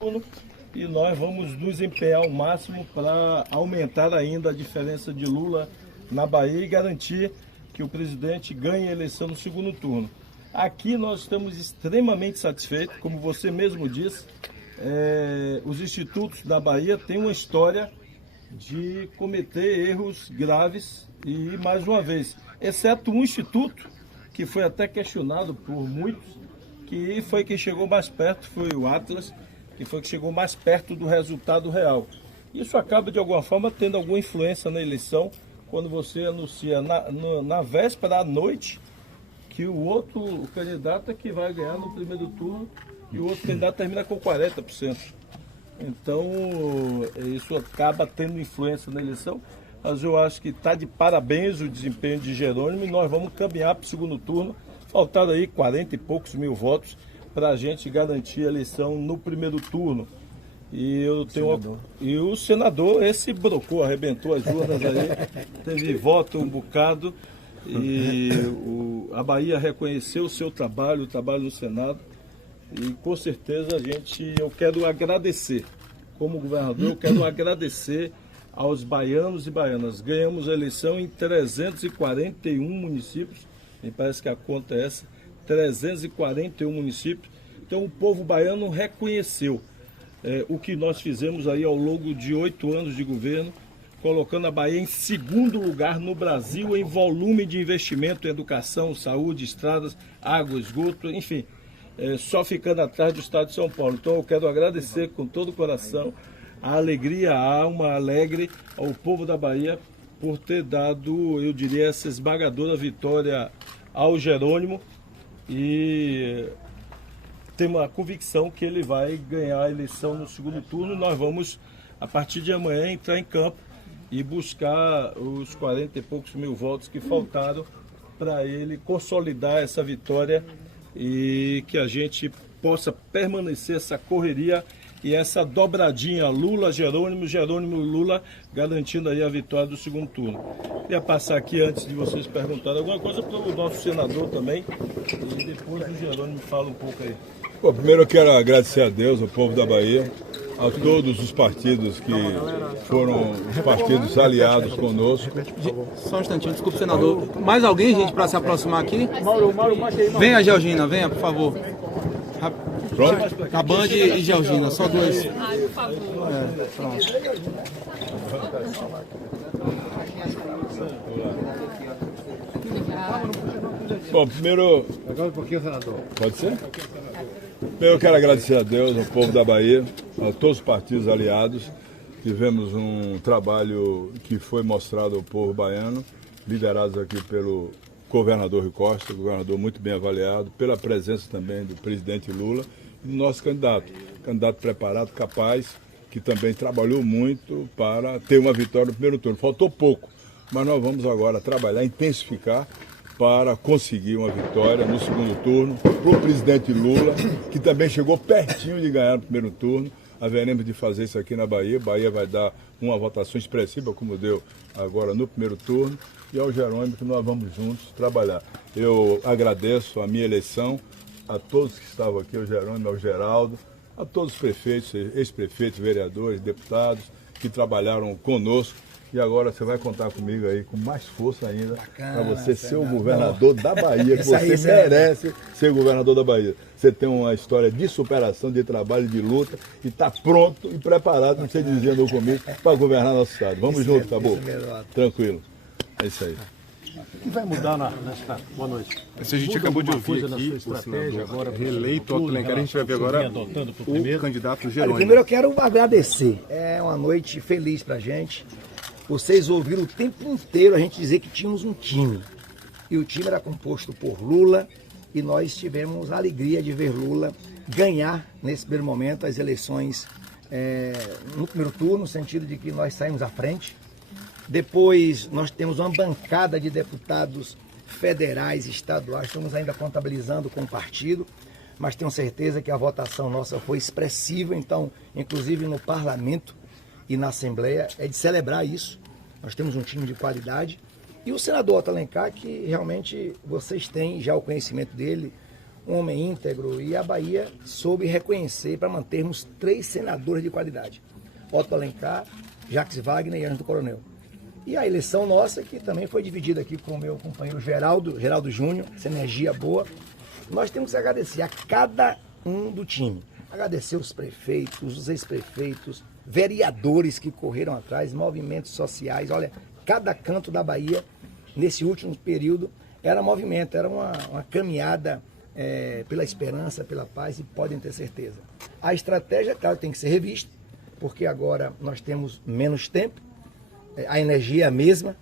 E nós vamos nos empenhar ao máximo para aumentar ainda a diferença de Lula na Bahia e garantir que o presidente ganhe a eleição no segundo turno. Aqui nós estamos extremamente satisfeitos, como você mesmo disse, os institutos da Bahia têm uma história de cometer erros graves e, mais uma vez, exceto um instituto que foi até questionado por muitos, que foi quem chegou mais perto, foi o Atlas, que foi que chegou mais perto do resultado real. Isso acaba, de alguma forma, tendo alguma influência na eleição, quando você anuncia na véspera à noite que o outro candidato é que vai ganhar no primeiro turno e o outro candidato termina com 40%. Então, isso acaba tendo influência na eleição, mas eu acho que está de parabéns o desempenho de Jerônimo e nós vamos caminhar para o segundo turno, faltando aí 40 e poucos mil votos para a gente garantir a eleição no primeiro turno. E eu tenho e o senador, esse brocou, arrebentou as urnas aí, teve voto um bocado e a Bahia reconheceu o seu trabalho, o trabalho do Senado. E com certeza eu quero agradecer, como governador, eu quero agradecer aos baianos e baianas. Ganhamos a eleição em 341 municípios, me parece que a conta é essa, 341 municípios. Então o povo baiano reconheceu o que nós fizemos aí ao longo de 8 anos de governo, colocando a Bahia em segundo lugar no Brasil em volume de investimento em educação, saúde, estradas, água, esgoto, enfim, só ficando atrás do estado de São Paulo. Então eu quero agradecer com todo o coração a alegria, a alma alegre ao povo da Bahia por ter dado, eu diria, essa esmagadora vitória ao Jerônimo e tenho uma convicção que ele vai ganhar a eleição no segundo turno. Nós vamos, a partir de amanhã, entrar em campo e buscar os 40 e poucos mil votos que faltaram para ele consolidar essa vitória e que a gente possa permanecer essa correria e essa dobradinha Lula-Jerônimo, Jerônimo-Lula, garantindo aí a vitória do segundo turno. Queria passar aqui, antes de vocês perguntarem alguma coisa, para o nosso senador também, e depois o Jerônimo fala um pouco aí. Bom, primeiro eu quero agradecer a Deus, ao povo da Bahia, a todos os partidos que foram os partidos aliados conosco. Só um instantinho, desculpa, senador. Mais alguém, gente, para se aproximar aqui? Venha, Georgina, venha, por favor. Pronto? A Band e Georgina, só dois. Ai, por favor. Pronto. Bom, primeiro... Agora um pouquinho, senador. Pode ser? Primeiro eu quero agradecer a Deus, ao povo da Bahia, a todos os partidos aliados. Tivemos um trabalho que foi mostrado ao povo baiano, liderados aqui pelo governador Rui Costa, governador muito bem avaliado, pela presença também do presidente Lula e do nosso candidato preparado, capaz, que também trabalhou muito para ter uma vitória no primeiro turno. Faltou pouco, mas nós vamos agora trabalhar, intensificar para conseguir uma vitória no segundo turno para o presidente Lula, que também chegou pertinho de ganhar no primeiro turno. Haveremos de fazer isso aqui na Bahia. Bahia vai dar uma votação expressiva, como deu agora no primeiro turno. E ao Jerônimo, que nós vamos juntos trabalhar. Eu agradeço a minha eleição, a todos que estavam aqui, ao Jerônimo, ao Geraldo, a todos os prefeitos, ex-prefeitos, vereadores, deputados, que trabalharam conosco. E agora você vai contar comigo aí com mais força ainda para você ser o governador da Bahia, que você merece ser governador da Bahia. Você tem uma história de superação, de trabalho, de luta e está pronto e preparado, como você dizia no começo, para governar nosso estado. Vamos junto, acabou? Tranquilo. É isso aí. O que vai mudar nesta... Boa noite. Se a gente acabou de ouvir aqui o senador agora reeleito, Otto Alencar, a gente vai ver agora o candidato Jerônimo. Primeiro eu quero agradecer. É uma noite feliz pra gente. Vocês ouviram o tempo inteiro a gente dizer que tínhamos um time. E o time era composto por Lula e nós tivemos a alegria de ver Lula ganhar, nesse primeiro momento, as eleições no primeiro turno, no sentido de que nós saímos à frente. Depois nós temos uma bancada de deputados federais e estaduais, estamos ainda contabilizando com o partido, mas tenho certeza que a votação nossa foi expressiva, então, inclusive no parlamento e na Assembleia, é de celebrar isso. Nós temos um time de qualidade. E o senador Otto Alencar, que realmente vocês têm já o conhecimento dele, um homem íntegro, e a Bahia soube reconhecer para mantermos 3 senadores de qualidade: Otto Alencar, Jacques Wagner e Ângelo Coronel. E a eleição nossa, que também foi dividida aqui com o meu companheiro Geraldo Júnior, essa energia boa. Nós temos que agradecer a cada um do time. Agradecer os prefeitos, os ex-prefeitos, vereadores que correram atrás, movimentos sociais. Olha, cada canto da Bahia, nesse último período, era movimento, era uma caminhada pela esperança, pela paz, e podem ter certeza. A estratégia, claro, tem que ser revista, porque agora nós temos menos tempo, a energia é a mesma,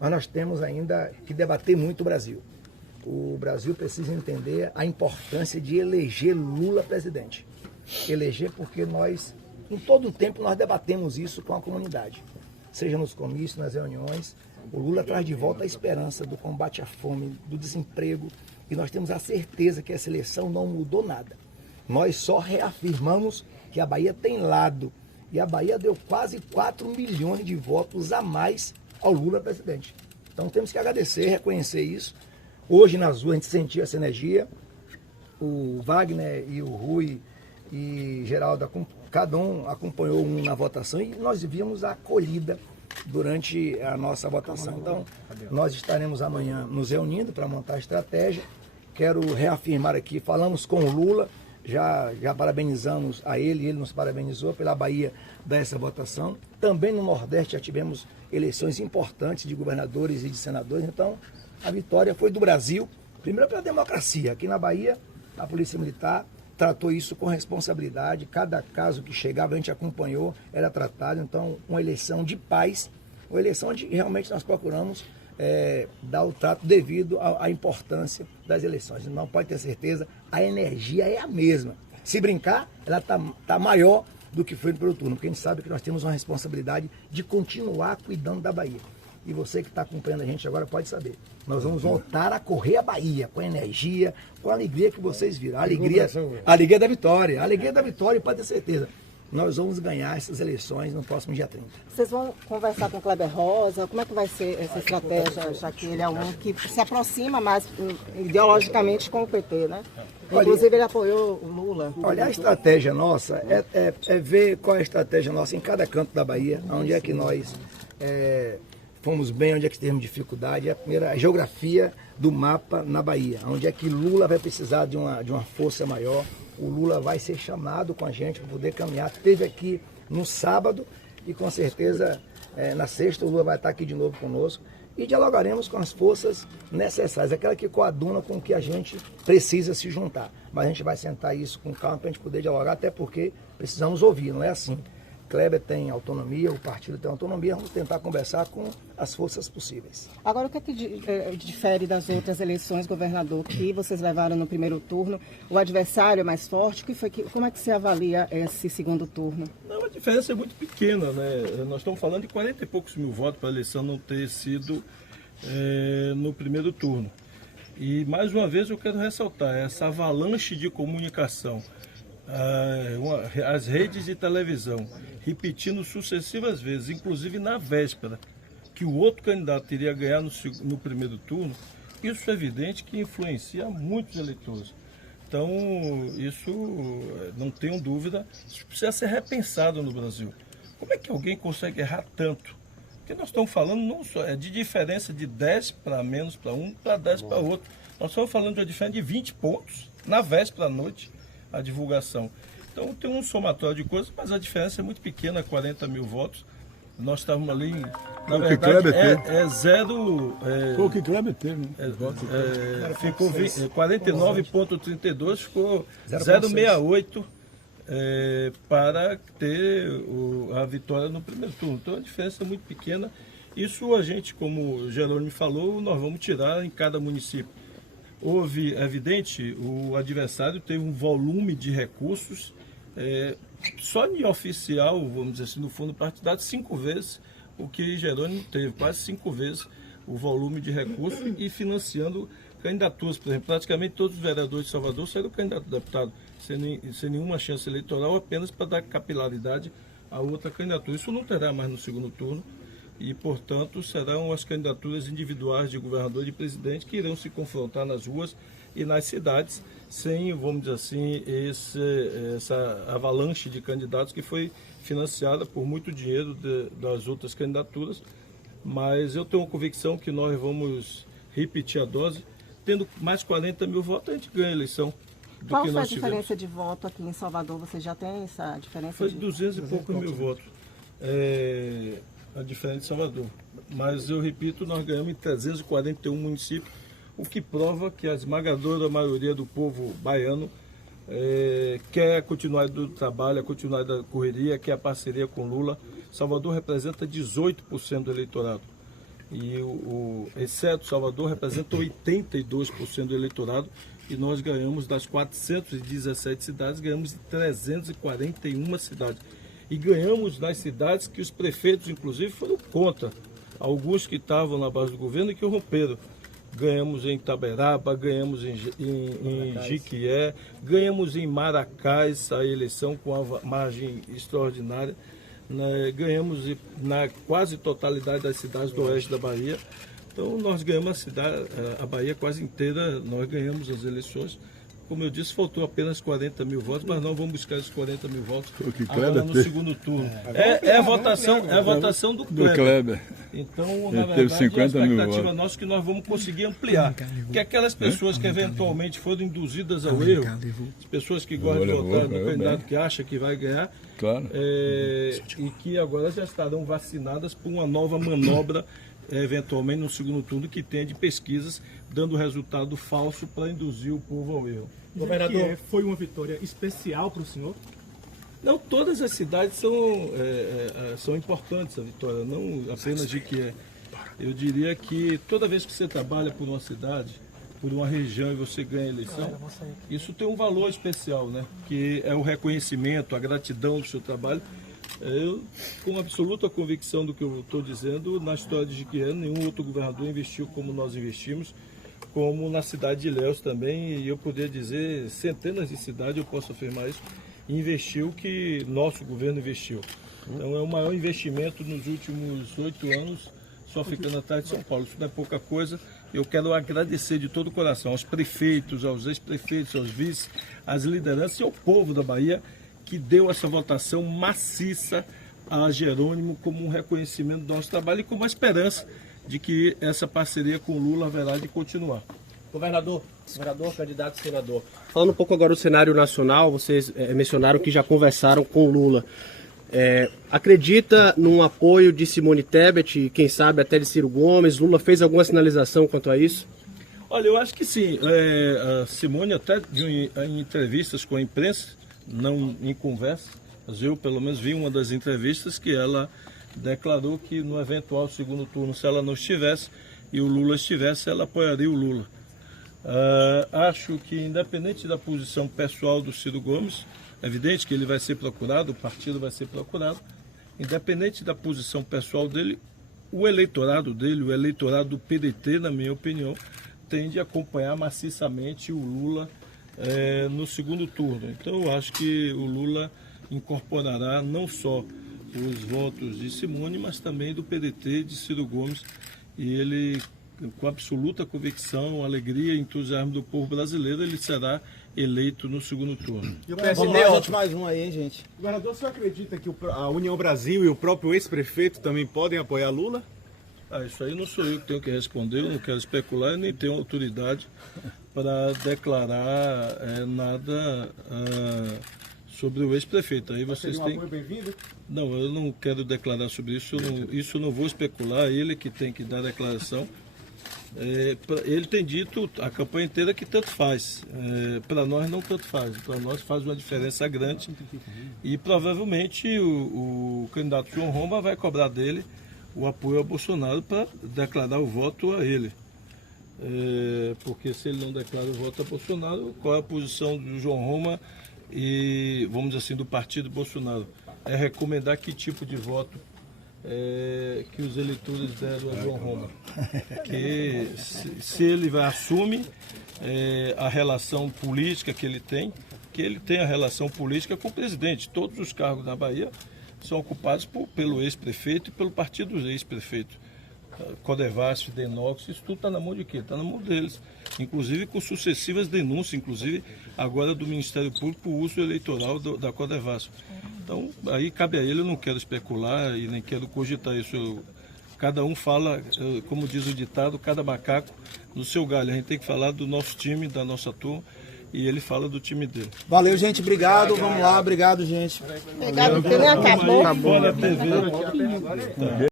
mas nós temos ainda que debater muito o Brasil. O Brasil precisa entender a importância de eleger Lula presidente. Eleger porque nós, em todo o tempo, nós debatemos isso com a comunidade. Seja nos comícios, nas reuniões, o Lula traz de volta a esperança do combate à fome, do desemprego, e nós temos a certeza que essa eleição não mudou nada. Nós só reafirmamos que a Bahia tem lado, e a Bahia deu quase 4 milhões de votos a mais ao Lula presidente. Então temos que agradecer, reconhecer isso. Hoje nas ruas a gente sentiu essa energia. O Wagner e o Rui e Geraldo, cada um acompanhou um na votação, e nós vimos a acolhida durante a nossa votação. Então nós estaremos amanhã nos reunindo para montar a estratégia. Quero reafirmar aqui, falamos com o Lula, já parabenizamos a ele nos parabenizou pela Bahia dar essa votação. Também no Nordeste já tivemos eleições importantes de governadores e de senadores, então a vitória foi do Brasil, primeiro pela democracia. Aqui na Bahia, a Polícia Militar tratou isso com responsabilidade, cada caso que chegava a gente acompanhou, era tratado. Então uma eleição de paz, uma eleição onde realmente nós procuramos dar o trato devido à importância das eleições. Não pode ter certeza, a energia é a mesma. Se brincar, ela tá maior do que foi no primeiro turno, porque a gente sabe que nós temos uma responsabilidade de continuar cuidando da Bahia. E você que está acompanhando a gente agora pode saber. Nós vamos voltar a correr a Bahia com a energia, com a alegria que vocês viram. A alegria da vitória. A alegria da vitória, pode ter certeza. Nós vamos ganhar essas eleições no próximo dia 30. Vocês vão conversar com o Kleber Rosa? Como é que vai ser essa estratégia, já que ele é um que se aproxima mais ideologicamente com o PT, né? Inclusive ele apoiou o Lula. Olha, a estratégia nossa é ver qual é a estratégia nossa em cada canto da Bahia, onde é que nós fomos bem, onde é que temos dificuldade. A primeira, a geografia do mapa na Bahia, onde é que Lula vai precisar de uma força maior. O Lula vai ser chamado com a gente para poder caminhar. Esteve aqui no sábado e com certeza na sexta o Lula vai estar aqui de novo conosco, e dialogaremos com as forças necessárias, aquela que coaduna com o que a gente precisa se juntar. Mas a gente vai sentar isso com calma para a gente poder dialogar, até porque precisamos ouvir, não é assim. Kleber tem autonomia, o partido tem autonomia, vamos tentar conversar com as forças possíveis. Agora, o que é que difere das outras eleições, governador, que vocês levaram no primeiro turno? O adversário é mais forte? Como é que você avalia esse segundo turno? Não, a diferença é muito pequena, né? Nós estamos falando de 40 e poucos mil votos para a eleição não ter sido no primeiro turno. E, mais uma vez, eu quero ressaltar essa avalanche de comunicação. As redes de televisão repetindo sucessivas vezes, inclusive na véspera, que o outro candidato iria ganhar no primeiro turno. Isso é evidente que influencia muitos eleitores. Então, isso, não tenho dúvida, isso precisa ser repensado no Brasil. Como é que alguém consegue errar tanto? Porque nós estamos falando não só de diferença de 10 para menos para um, para 10 para outro. Nós estamos falando de uma diferença de 20 pontos na véspera à noite, a divulgação. Então tem um somatório de coisas, mas a diferença é muito pequena, 40 mil votos. Nós estávamos ali, na verdade, zero... Foi o que Kleber teve, né? Ficou 49,32, ficou 0,68 para ter a vitória no primeiro turno. Então a diferença é muito pequena. Isso a gente, como o Jerônimo falou, nós vamos tirar em cada município. Houve, é evidente, o adversário teve um volume de recursos, só em oficial, vamos dizer assim, no fundo partidário, 5 vezes o que Jerônimo teve, quase 5 vezes o volume de recursos, e financiando candidaturas. Por exemplo, praticamente todos os vereadores de Salvador saíram candidato a deputado, sem nenhuma chance eleitoral, apenas para dar capilaridade a outra candidatura. Isso não terá mais no segundo turno. E, portanto, serão as candidaturas individuais de governador e de presidente que irão se confrontar nas ruas e nas cidades, sem, vamos dizer assim, essa avalanche de candidatos que foi financiada por muito dinheiro das outras candidaturas. Mas eu tenho uma convicção que nós vamos repetir a dose. Tendo mais 40 mil votos, a gente ganha a eleição. Qual foi a diferença de voto aqui em Salvador? Você já tem essa diferença? Foi de 200 e poucos mil votos. A diferença de Salvador. Mas eu repito, nós ganhamos em 341 municípios, o que prova que a esmagadora maioria do povo baiano quer continuar do trabalho, continuar da correria, quer a parceria com Lula. Salvador representa 18% do eleitorado. E exceto Salvador, representa 82% do eleitorado. E nós ganhamos das 417 cidades, ganhamos em 341 cidades. E ganhamos nas cidades que os prefeitos, inclusive, foram contra. Alguns que estavam na base do governo e que romperam. Ganhamos em Itaberaba, ganhamos em Jiquié, ganhamos em Maracás a eleição com a margem extraordinária. Ganhamos na quase totalidade das cidades do oeste da Bahia. Então nós ganhamos a Bahia quase inteira, nós ganhamos as eleições. Como eu disse, faltou apenas 40 mil votos, mas nós vamos buscar esses 40 mil votos agora no segundo turno. É a votação do Kleber. Então, na verdade, a expectativa nossa é que nós vamos conseguir ampliar. Porque aquelas pessoas que eventualmente foram induzidas ao erro, as pessoas que gostam de votar no candidato que acha que vai ganhar, e que agora já estarão vacinadas por uma nova manobra, eventualmente no segundo turno, que tem de pesquisas dando resultado falso para induzir o povo ao erro. Governador, foi uma vitória especial para o senhor? Não, todas as cidades são importantes a vitória, não apenas Jiquié. Eu diria que toda vez que você trabalha por uma cidade, por uma região e você ganha a eleição, isso tem um valor especial, né? Que é o reconhecimento, a gratidão do seu trabalho. Eu, com absoluta convicção do que eu estou dizendo, na história de Jiquié, nenhum outro governador investiu como nós investimos, como na cidade de Ilhéus também, e eu poderia dizer, centenas de cidades, eu posso afirmar isso, investiu o que nosso governo investiu. Então é o maior investimento nos últimos 8 anos, só ficando atrás de São Paulo. Isso não é pouca coisa. Eu quero agradecer de todo o coração aos prefeitos, aos ex-prefeitos, aos vices, às lideranças e ao povo da Bahia, que deu essa votação maciça a Jerônimo como um reconhecimento do nosso trabalho e como uma esperança de que essa parceria com o Lula haverá de continuar. Governador, candidato a senador. Falando um pouco agora do cenário nacional, vocês mencionaram que já conversaram com o Lula. Acredita num apoio de Simone Tebet, quem sabe até de Ciro Gomes? Lula fez alguma sinalização quanto a isso? Olha, eu acho que sim. A Simone até em entrevistas com a imprensa, não em conversa, mas eu pelo menos vi uma das entrevistas que ela declarou que no eventual segundo turno, se ela não estivesse e o Lula estivesse, ela apoiaria o Lula. Acho que independente da posição pessoal do Ciro Gomes, é evidente que ele vai ser procurado, o partido vai ser procurado, independente da posição pessoal dele, o eleitorado do PDT, na minha opinião, tende a acompanhar maciçamente o Lula no segundo turno. Então eu acho que o Lula incorporará não só os votos de Simone, mas também do PDT, de Ciro Gomes, e ele, com absoluta convicção, alegria e entusiasmo do povo brasileiro, ele será eleito no segundo turno. E o PSD, mais um aí, hein, gente? Governador, o senhor acredita que a União Brasil e o próprio ex-prefeito também podem apoiar Lula? Isso aí não sou eu que tenho que responder, eu não quero especular e nem tenho autoridade para declarar nada sobre o ex-prefeito. Aí vocês têm. Bem-vindo? Não, eu não quero declarar sobre isso, isso eu não vou especular, ele que tem que dar a declaração. Ele tem dito a campanha inteira que tanto faz. Para nós não tanto faz, para nós faz uma diferença grande e provavelmente o candidato João Roma vai cobrar dele o apoio ao Bolsonaro para declarar o voto a ele. Porque se ele não declara o voto a Bolsonaro, qual é a posição do João Roma e, vamos dizer assim, do partido Bolsonaro? É recomendar que tipo de voto que os eleitores deram a João Roma. Que se ele assume a relação política que ele tem a relação política com o presidente. Todos os cargos na Bahia são ocupados pelo ex-prefeito e pelo partido do ex-prefeito. Codevasf, Denox, isso tudo está na mão de quê? Está na mão deles. Inclusive com sucessivas denúncias, inclusive agora do Ministério Público, por uso eleitoral da Codevasf. Então, aí cabe a ele, eu não quero especular e nem quero cogitar isso. Cada um fala, como diz o ditado, cada macaco no seu galho. A gente tem que falar do nosso time, da nossa turma, e ele fala do time dele. Valeu, gente. Obrigado. Vamos lá. Obrigado, gente. Obrigado, porque nem acabou. Fora a TV.